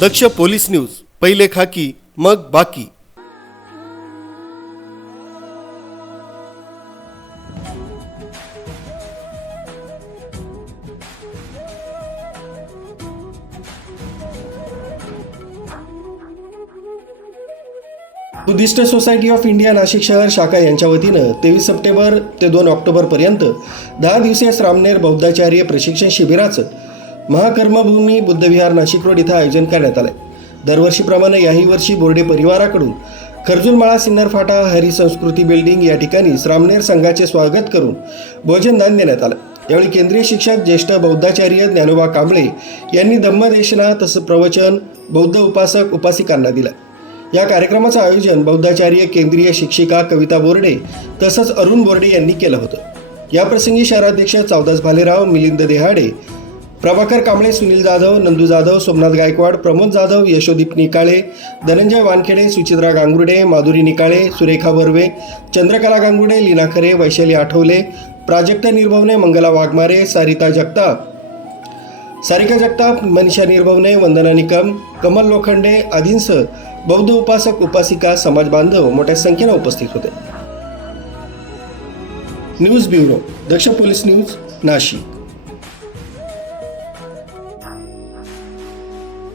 दक्ष police news पहिले खाकी मग बाकी. Buddhist society of India Nashik शहर शाखा यांच्या वतीनं तेवीस सप्टेंबर ते दोन ऑक्टोबरपर्यंत दहा दिवसीय श्रामनेर बौद्धाचार्य प्रशिक्षण शिबिराचं महाकर्मभूमी बुद्धविहार नाशिक रोड इथं आयोजन करण्यात आलं दरवर्षीप्रमाणे याही वर्षी बोर्डे परिवाराकडून खर्जुलमाळा सिन्नर फाटा हरी संस्कृती बिल्डिंग या ठिकाणी श्रामनेर संघाचे स्वागत करून भोजनदान देण्यात आलं. यावेळी केंद्रीय शिक्षक ज्येष्ठ बौद्धाचार्य ज्ञानोबा कांबळे यांनी धम्मदेशना तसं प्रवचन बौद्ध उपासक उपासिकांना दिलं. या कार्यक्रमाचं आयोजन बौद्धाचार्य केंद्रीय शिक्षिका कविता बोर्डे तसंच अरुण बोर्डे यांनी केलं होतं. याप्रसंगी शहराध्यक्ष चावदास भालेराव मिलिंद देहाडे प्रभाकर कांबळे सुनील जाधव नंदू जाधव सोमनाथ गायकवाड प्रमोद जाधव यशोदीप निकाळे धनंजय वानखेडे सुचित्रा गांगुर्डे माधुरी निकाळे सुरेखा बर्वे चंद्रकला गांगुडे लीना खरे वैशाली आठवले प्राजक्ता निर्भवने मंगला वाघमारे सारिता जगताप. सारिका जगताप मनीषा निर्भवने वंदना निकम कमल लोखंडे आदींसह बौद्ध उपासक उपासिका समाज बांधव मोठ्या संख्येनं उपस्थित होते. News bureau Daksh police news Nashik.